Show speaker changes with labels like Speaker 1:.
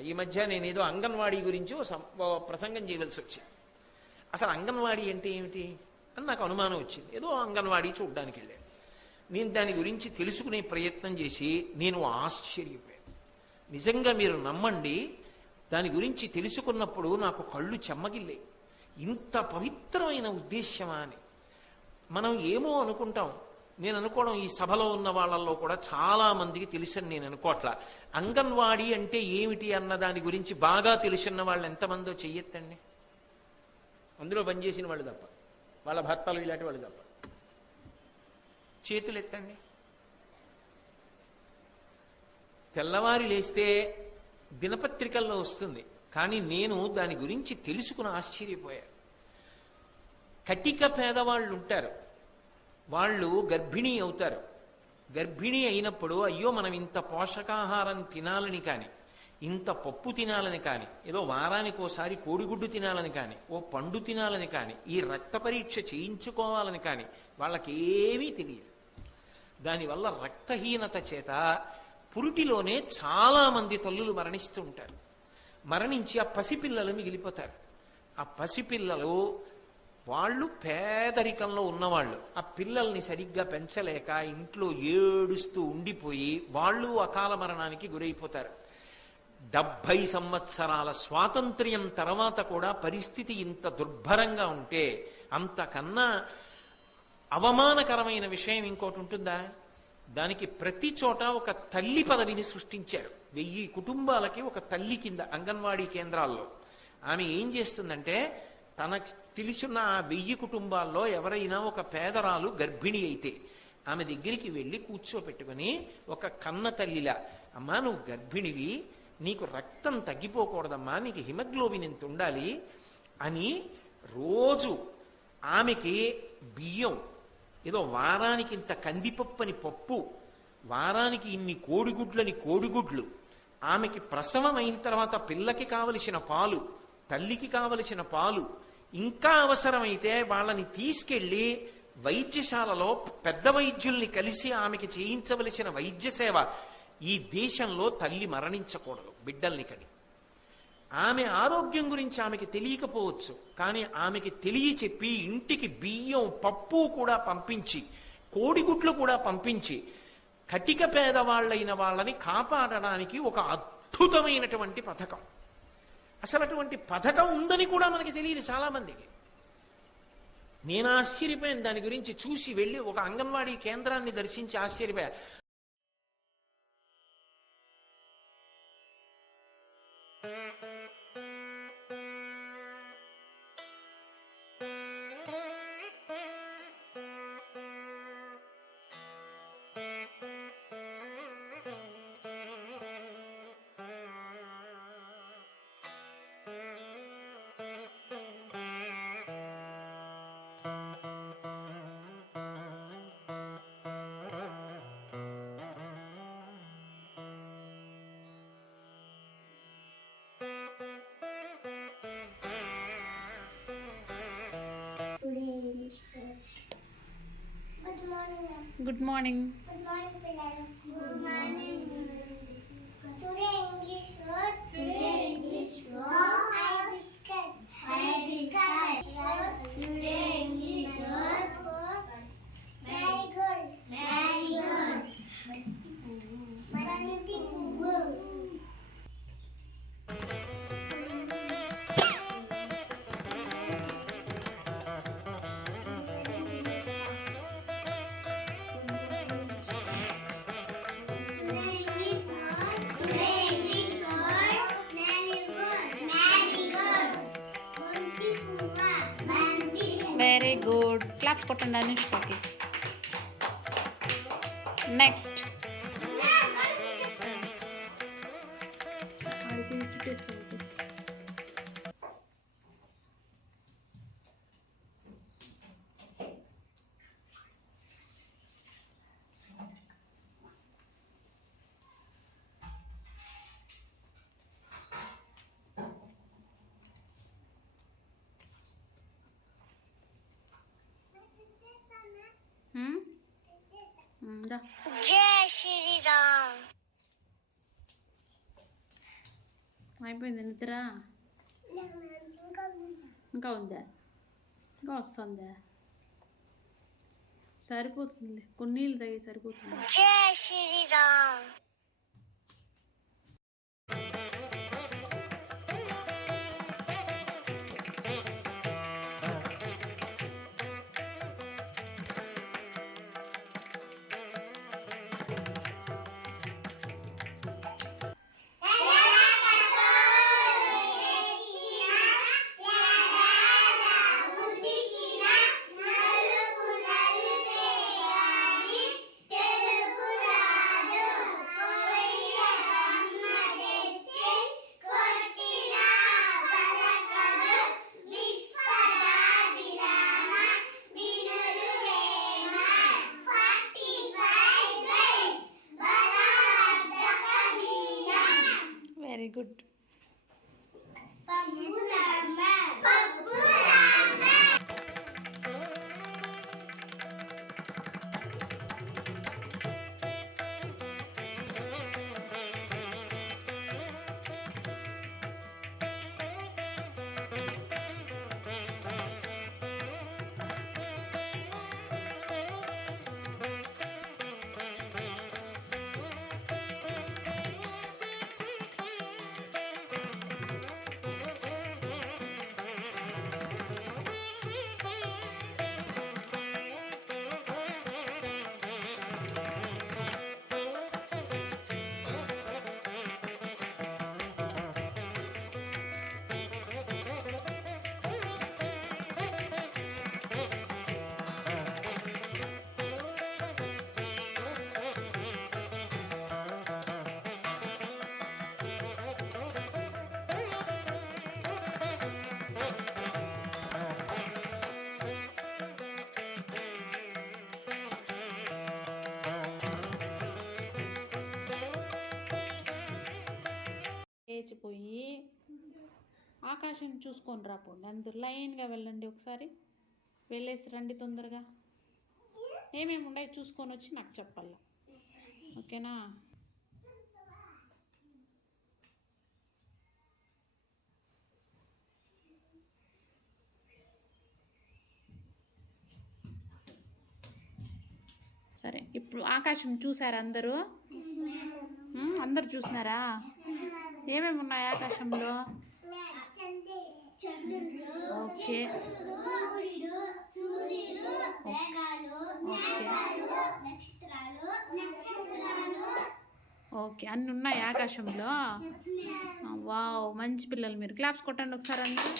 Speaker 1: ఈ మధ్య నేను ఏదో అంగన్వాడీ గురించి ఓ సం- ప్రసంగం చేయవలసి వచ్చింది. అసలు అంగన్వాడీ అంటే ఏమిటి? అని నాకు అనుమానం వచ్చింది. ఏదో అంగన్వాడీ చూడ్డానికి వెళ్ళాను. నేను దాని గురించి తెలుసుకునే ప్రయత్నం చేసి నేను ఆశ్చర్యపోయాను. నిజంగా మీరు నమ్మండి దాని గురించి తెలుసుకున్నప్పుడు నాకు కళ్ళు చెమ్మగిల్లాయి. ఇంత పవిత్రమైన ఉద్దేశ్యమా అని. మనం ఏమో అనుకుంటాం నేను అనుకోవడం ఈ సభలో ఉన్న వాళ్ళల్లో కూడా చాలా మందికి తెలుసని నేను అనుకోవట్లా. అంగన్వాడీ అంటే ఏమిటి అన్న దాని గురించి బాగా తెలుసున్న వాళ్ళు ఎంతమందో చెయ్యొద్దండి. అందులో పనిచేసిన వాళ్ళు తప్ప. వాళ్ళ భర్తలు ఇలాంటి వాళ్ళు తప్ప. చేతులు ఎత్తండి. తెల్లవారి లేస్తే దినపత్రికల్లో వస్తుంది. కానీ నేను దాని గురించి తెలుసుకుని ఆశ్చర్యపోయా. కటిక పేదవాళ్ళు ఉంటారు వాళ్ళు గర్భిణీ అవుతారు. గర్భిణీ అయినప్పుడు అయ్యో మనం ఇంత పోషకాహారం తినాలని కానీ ఇంత పప్పు తినాలని కానీ ఏదో వారానికి ఓసారి కోడిగుడ్డు తినాలని కానీ ఓ పండు తినాలని కానీ ఈ రక్త పరీక్ష చేయించుకోవాలని కానీ వాళ్ళకి ఏమీ తెలియదు. దానివల్ల రక్తహీనత చేత పురిటిలోనే చాలామంది తల్లులు మరణిస్తూ ఉంటారు. మరణించి ఆ పసిపిల్లలు మిగిలిపోతారు. ఆ పసిపిల్లలు వాళ్ళు పేదరికంలో ఉన్నవాళ్ళు. ఆ పిల్లల్ని సరిగ్గా పెంచలేక ఇంట్లో ఏడుస్తూ ఉండిపోయి వాళ్ళు అకాల మరణానికి గురైపోతారు. డెబ్భై సంవత్సరాల స్వాతంత్ర్యం తర్వాత కూడా పరిస్థితి ఇంత దుర్భరంగా ఉంటే అంతకన్నా అవమానకరమైన విషయం ఇంకోటి ఉంటుందా? దానికి ప్రతి చోట ఒక తల్లి పదవిని సృష్టించారు. వెయ్యి కుటుంబాలకి ఒక తల్లి కింద అంగన్వాడీ కేంద్రాల్లో. ఆమె ఏం చేస్తుందంటే తనకు తెలిసిన ఆ వెయ్యి కుటుంబాల్లో ఎవరైనా ఒక పేదరాలు గర్భిణి అయితే ఆమె దగ్గరికి వెళ్ళి కూర్చోపెట్టుకుని ఒక కన్న తల్లిలా అమ్మా నువ్వు గర్భిణివి నీకు రక్తం తగ్గిపోకూడదమ్మా నీకు హిమగ్లోబిన్ ఎంత ఉండాలి అని రోజు ఆమెకి బియ్యం ఏదో వారానికి ఇంత కందిపప్పని పప్పు వారానికి ఇన్ని కోడిగుడ్లని కోడిగుడ్లు ఆమెకి ప్రసవం అయిన తర్వాత పిల్లకి కావలసిన పాలు తల్లికి కావలసిన పాలు ఇంకా అవసరమైతే వాళ్ళని తీసుకెళ్ళి వైద్యశాలలో పెద్ద వైద్యుల్ని కలిసి ఆమెకి చేయించవలసిన వైద్య సేవ ఈ దేశంలో తల్లి మరణించకూడదు బిడ్డల్ని కని. ఆమె ఆరోగ్యం గురించి ఆమెకి తెలియకపోవచ్చు కానీ ఆమెకి తెలియచెప్పి ఇంటికి బియ్యం పప్పు కూడా పంపించి కోడిగుడ్లు కూడా పంపించి కటిక పేదవాళ్ళైన వాళ్ళని కాపాడడానికి ఒక అద్భుతమైనటువంటి పథకం. అసలు అటువంటి పథకం ఉందని కూడా మనకి తెలియదు చాలా మందికి నేను ఆశ్చర్యపోయాను. దాని గురించి చూసి వెళ్ళి ఒక అంగన్వాడీ కేంద్రాన్ని దర్శించి ఆశ్చర్యపోయా.
Speaker 2: Good morning. Good morning, Pilar. Good morning. Today English word. Today English word. I discuss. I discuss. Today.
Speaker 3: Good clap cotton डाइनिश pocket next
Speaker 2: జై శ్రీరామ్
Speaker 3: అయిపోయింది నిద్ర
Speaker 2: ఇంకా
Speaker 3: ఇంకా ఉందా ఇంకా వస్తుందా సరిపోతుంది కొన్ని నీళ్ళు తగ్గి సరిపోతుంది
Speaker 2: జై శ్రీరామ్ very
Speaker 3: good. ఆకాశం చూసుకొని రాపోండి అందరు లైన్గా వెళ్ళండి ఒకసారి. వెళ్ళేసి రండి తొందరగా. ఏమేమి ఉన్నాయి చూసుకొని వచ్చి నాకు చెప్పాల. ఓకేనా? సరే ఇప్పుడు ఆకాశం చూసారా అందరూ? అందరు చూసినారా? ఏమేమి ఉన్నాయి ఆకాశంలో? ఓకే ఓకే అన్ని ఉన్నాయి ఆకాశంలో? వావ్ మంచి పిల్లలు మీరు. క్లాప్స్ కొట్టండి ఒకసారి అందరూ.